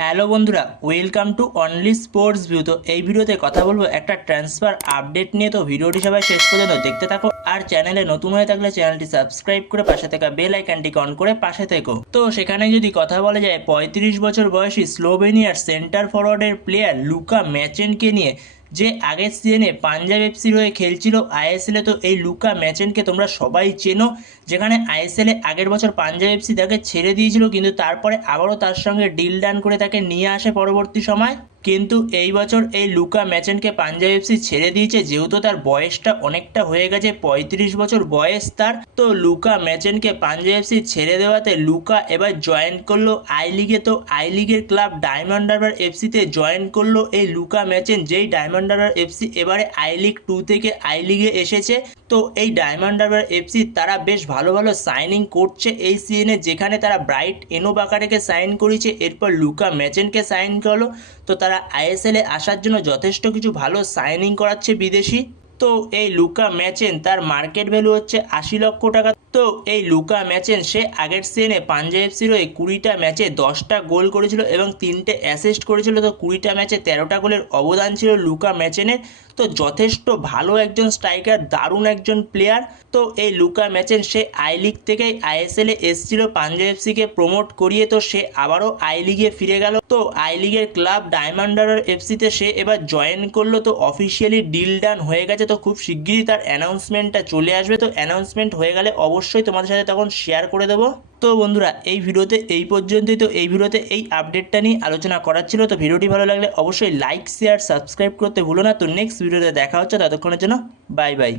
Hello বন্ধুরা welcome to only sports view তো এই ভিডিওতে কথা বলব একটা ট্রান্সফার আপডেট নিয়ে। তো ভিডিওটি সবাই শেষ পর্যন্ত দেখতে থাকো আর চ্যানেলে নতুন হয়ে থাকলে চ্যানেলটি সাবস্ক্রাইব করে পাশে থাকা বেল আইকনটি অন করে পাশে থেকো। তো সেখানে যদি কথা বলা যায়, পঁয়ত্রিশ বছর বয়সী স্লোভেনিয়ার সেন্টার ফরওয়ার্ডের প্লেয়ার লুকা ম্যাচেনকে নিয়ে। যে আগের সিজনে পাঞ্জাব এফসির হয়ে খেলছিল আইএসএলে তো এই লুকা ম্যাচেনকে তোমরা সবাই চেনো, যেখানে আইএসএলে আগের বছর পাঞ্জাব এফসি তাকে ছেড়ে দিয়েছিল, কিন্তু তারপরে আবারও তার সঙ্গে ডিল ডান করে তাকে নিয়ে আসে পরবর্তী সময়। কিন্তু এই বছর এই লুকা ম্যাচেনকে পাঞ্জাব এফসি ছেড়ে দিয়েছে, যেহেতু তার বয়সটা অনেকটা হয়ে গেছে, পঁয়ত্রিশ বছর বয়স তার। তো লুকা ম্যাচেনকে পাঞ্জাব এফসি ছেড়ে দেওয়াতে লুকা এবার জয়েন করল আই লিগে তো আই লিগের ক্লাব ডায়মন্ড হারবার এফসিতে জয়েন করল এই লুকা ম্যাচেন, যেই ডায়মন্ড হারবার এফসি এবারে আই লিগ টু থেকে আই লিগে এসেছে। তো এই ডায়মন্ড হারবার এফসি তারা বেশ ভালো ভালো সাইনিং করছে এই সিজনে যেখানে তারা ব্রাইট এনো বাকারেকে সাইন করেছে, এরপর লুকা ম্যাচেনকে সাইন করল, তো তারা আইএসএলে আসার জন্য যথেষ্ট কিছু ভালো সাইনিং করাচ্ছে বিদেশি। তো এই লুকা ম্যাচেন তার মার্কেট ভ্যালু হচ্ছে আশি লক্ষ টাকা। তো এই লুকা ম্যাচেন সে আগের সিজনে পাঞ্জাব এফসির হয়ে কুড়িটা ম্যাচে দশটা গোল করেছিল এবং তিনটে অ্যাসিস্ট করেছিল। তো কুড়িটা ম্যাচে তেরোটা গোলের অবদান ছিল লুকা ম্যাচেনের তো যথেষ্ট ভালো একজন স্ট্রাইকার দারুণ একজন প্লেয়ার তো এই লুকা ম্যাচেন সে আই লিগ থেকেই আইএসএলে এসেছিল। পাঞ্জাব এফসিকে প্রমোট করিয়ে তো সে আবারও আই লিগে ফিরে গেল। তো আই লিগের ক্লাব ডায়মন্ডার এফসিতে সে এবার জয়েন করল। তো অফিসিয়ালি ডিল ডান হয়ে গেছে। তো খুব শিগগিরই তার অ্যানাউন্সমেন্টটা চলে আসবে। তো অ্যানাউন্সমেন্ট হয়ে গেলে অবশ্যই তোমাদের সাথে তখন শেয়ার করে দেবো। তো বন্ধুরা, এই ভিডিওতে এই পর্যন্তই। তো এই ভিডিওতে এই আপডেটটা নিয়ে আলোচনা করার ছিল। তো ভিডিওটি ভালো লাগলে অবশ্যই লাইক শেয়ার সাবস্ক্রাইব করতে ভুলো না। তো নেক্সট ভিডিওতে দেখা হচ্ছে। ততক্ষণের জন্য বাই বাই